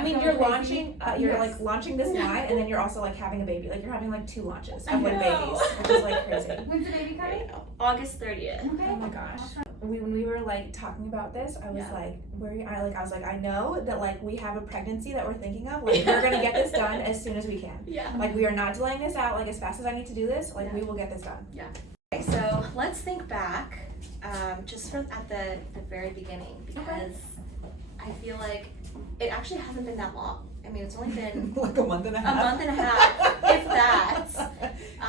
I mean, you're launching, you're like launching this line, and then you're also like having a baby. Like you're having like 2 launches of like babies, which is like crazy. When's the baby coming? August 30th. Okay. Oh my gosh. When we were like talking about this, I was like, I was like, I know that like we have a pregnancy that we're thinking of. Like we're gonna get this done as soon as we can. Yeah. Like we are not delaying this out. Like as fast as I need to do this, like we will get this done. Yeah. Okay, so let's think back, just from at the very beginning, because I feel like it actually hasn't been that long. I mean, it's only been like a month and a half. A month and a half, if that.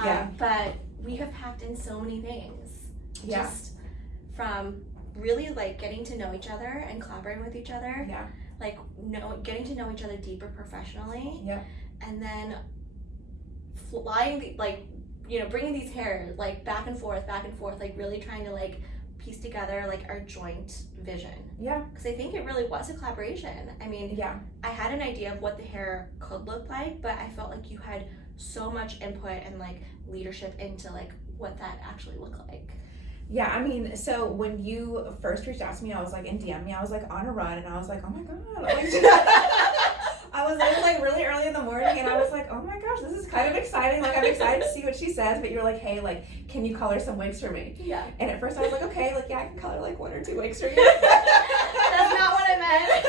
Yeah. But we have packed in so many things. Yeah. Just from really like getting to know each other and collaborating with each other. Yeah. Like getting to know each other deeper professionally. Yeah. And then flying, like, you know, bringing these hair like back and forth, like really trying to like piece together like our joint vision. Yeah. Because I think it really was a collaboration. I mean, I had an idea of what the hair could look like, but I felt like you had so much input and like leadership into like what that actually looked like. Yeah, I mean, so when you first reached out to me, I was like in DM me, I was like on a run, and I was like, oh my god. I was like really early in the morning, and I was like, oh my gosh, this is kind of exciting. Like I'm excited to see what she says, but you're like, hey, like, can you color some wigs for me? Yeah. And at first I was like, okay, like yeah, I can color like 1 or 2 wigs for you. That's not what I meant.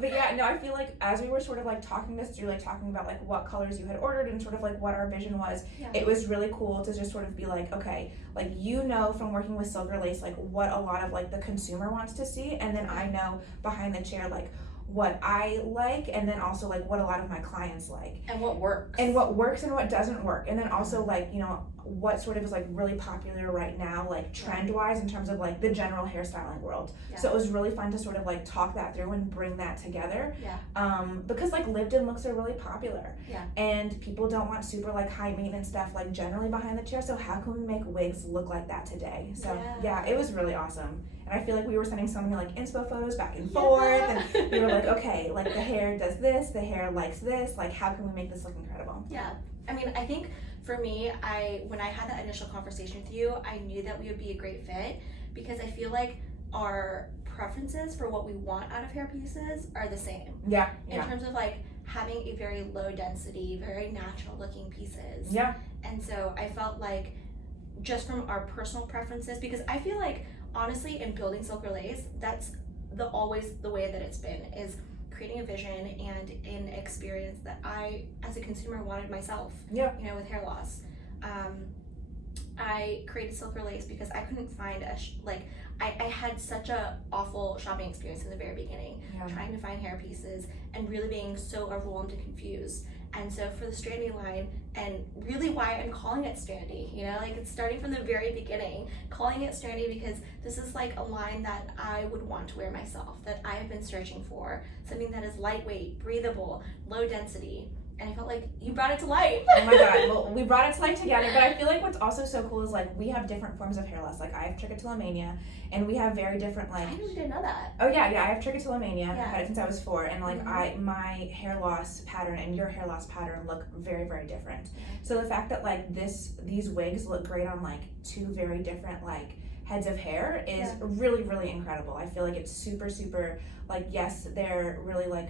But yeah, no, I feel like as we were sort of like talking this through, like talking about like what colors you had ordered and sort of like what our vision was, it was really cool to just sort of be like, okay, like you know from working with Silver Lace like what a lot of like the consumer wants to see, and then I know behind the chair like what I like, and then also like what a lot of my clients like. And what works. And what doesn't work. And then also like, you know, what sort of is like really popular right now, like trend wise in terms of like the general hairstyling world. Yeah. So it was really fun to sort of like talk that through and bring that together. Yeah. Because like lived-in looks are really popular. Yeah. And people don't want super like high maintenance stuff like generally behind the chair. So how can we make wigs look like that today? So yeah, it was really awesome. And I feel like we were sending so many like inspo photos back and forth, and we were like, okay, like the hair does this, the hair likes this, like how can we make this look incredible? Yeah, I mean, I think for me, when I had that initial conversation with you, I knew that we would be a great fit because I feel like our preferences for what we want out of hair pieces are the same. Yeah. In terms of like having a very low density, very natural looking pieces. Yeah. And so I felt like just from our personal preferences, because I feel like honestly in building Silver Lace, that's always the way that it's been, is creating a vision and an experience that I as a consumer wanted myself. Yeah. You know, with hair loss. I created Silver Lace because I couldn't find I had such a awful shopping experience in the very beginning, trying to find hair pieces and really being so overwhelmed and confused. And so for the Strandie line, and really why I'm calling it Strandie, you know, like it's starting from the very beginning, calling it Strandie because this is like a line that I would want to wear myself, that I have been searching for, something that is lightweight, breathable, low density. And I felt like you brought it to life. Oh my god, well, we brought it to life together, but I feel like what's also so cool is like we have different forms of hair loss. Like I have trichotillomania, and we have very different like... I didn't know that. Oh yeah, I have trichotillomania. I've had it since I was 4, and like my hair loss pattern and your hair loss pattern look very, very different. So the fact that like these wigs look great on like 2 very different like heads of hair is really, really incredible. I feel like it's super, super like, yes, they're really like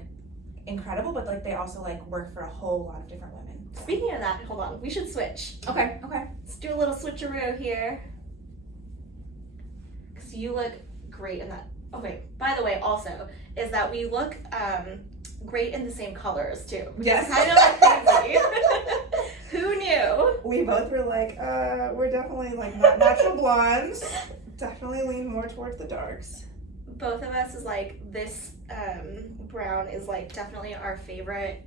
incredible, but like they also like work for a whole lot of different women. Speaking of that, hold on, we should switch. Okay. Let's do a little switcheroo here. Because you look great in that. Okay, by the way, also, is that we look great in the same colors too. Yes. Kind of like crazy. Who knew? We both were like, we're definitely like not natural blondes. Definitely lean more towards the darks. Both of us is like this brown is like definitely our favorite.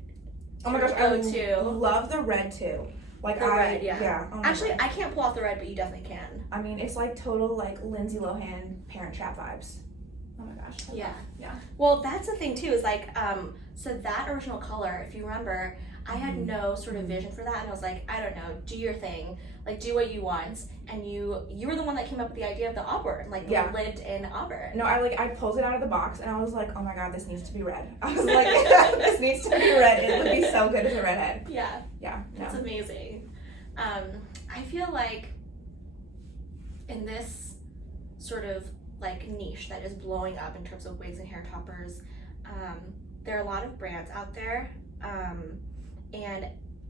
Oh my gosh, I love the red too. Like the red, yeah. Oh actually, I can't pull off the red, but you definitely can. I mean, it's like total like Lindsay Lohan Parent Trap vibes. Oh my gosh. Yeah. Yeah. Well, that's the thing too, is like, so that original color, if you remember, I had no sort of vision for that, and I was like, I don't know, do your thing, like do what you want. And you were the one that came up with the idea of the auburn, like the lived in auburn. No, I pulled it out of the box and I was like, oh my god, this needs to be red. I was like, this needs to be red. It would be so good as a redhead. Yeah. Yeah. No. It's amazing. I feel like in this sort of like niche that is blowing up in terms of wigs and hair toppers, there are a lot of brands out there, and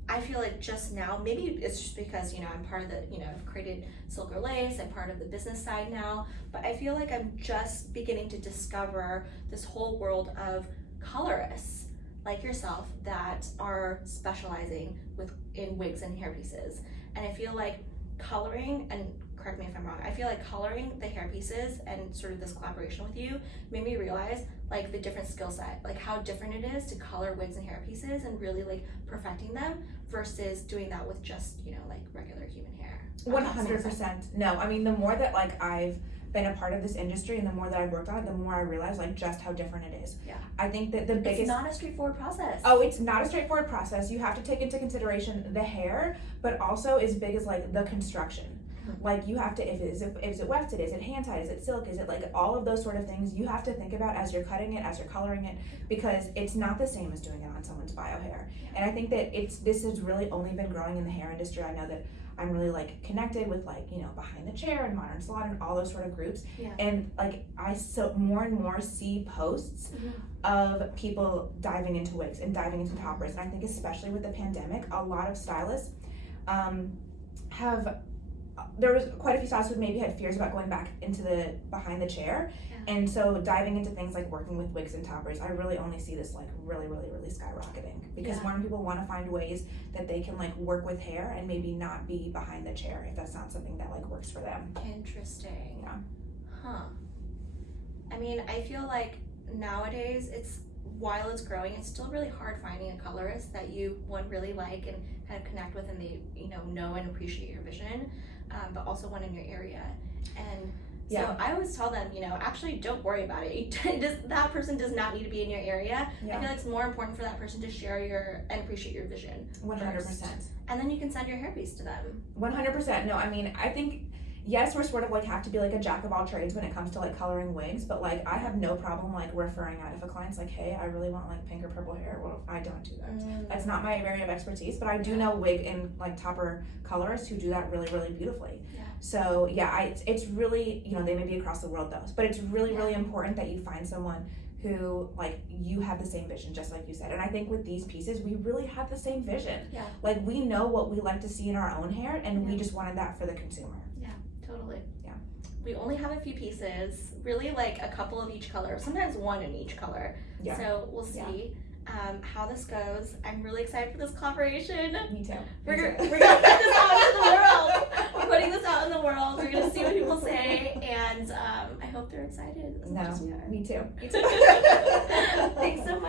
I feel like just now, maybe it's just because, you know, I'm part of the, you know, I've created Silk or Lace, I'm part of the business side now, but I feel like I'm just beginning to discover this whole world of colorists like yourself that are specializing in wigs and hair pieces. And I feel like coloring, and correct me if I'm wrong, I feel like coloring the hair pieces and sort of this collaboration with you made me realize like the different skill set, like how different it is to color wigs and hair pieces and really like perfecting them versus doing that with just, you know, like regular human hair. 100%. No, I mean, the more that like I've been a part of this industry and the more that I've worked on it, the more I realize like just how different it is. Yeah. I think that the biggest... It's not a straightforward process. Oh, it's not a straightforward process. You have to take into consideration the hair, but also as big as like the construction. Like you have to, is it wefted, is it hand tied, is it silk, is it like all of those sort of things you have to think about as you're cutting it, as you're coloring it, because it's not the same as doing it on someone's bio hair. And I think that this has really only been growing in the hair industry. I know that I'm really like connected with like, you know, Behind the Chair and Modern Salon and all those sort of groups. Yeah. And like more and more see posts of people diving into wigs and diving into toppers. And I think especially with the pandemic, a lot of stylists there was quite a few stylists who maybe had fears about going back into the Behind the Chair. Yeah. And so diving into things like working with wigs and toppers, I really only see this like really, really, really skyrocketing, because more people want to find ways that they can like work with hair and maybe not be behind the chair if that's not something that like works for them. Interesting. Yeah. Huh. I mean, I feel like nowadays while it's growing, it's still really hard finding a colorist that you really like and kind of connect with, and they, you know and appreciate your vision, but also one in your area. And so I always tell them, you know, actually don't worry about it. That person does not need to be in your area. I feel like it's more important for that person to share and appreciate your vision. 100%. First. And then you can send your hairpiece to them. 100%. No, I mean, I think, yes, we're sort of like have to be like a jack of all trades when it comes to like coloring wigs, but like I have no problem like referring out if a client's like, hey, I really want like pink or purple hair. Well, I don't do that. That's not my area of expertise, but I do know wig and like topper colorists who do that really, really beautifully. Yeah. So yeah, it's really, you know, they may be across the world though, but it's really, really important that you find someone who like you have the same vision, just like you said. And I think with these pieces, we really have the same vision. Yeah. Like we know what we like to see in our own hair, and we just wanted that for the consumer. Totally. Yeah. We only have a few pieces, really like a couple of each color, sometimes one in each color. Yeah. So we'll see how this goes. I'm really excited for this collaboration. Me too. We're gonna put this out into the world. We're putting this out in the world. We're gonna see what people say, and I hope they're excited as much as we are. Me too. Thanks so much.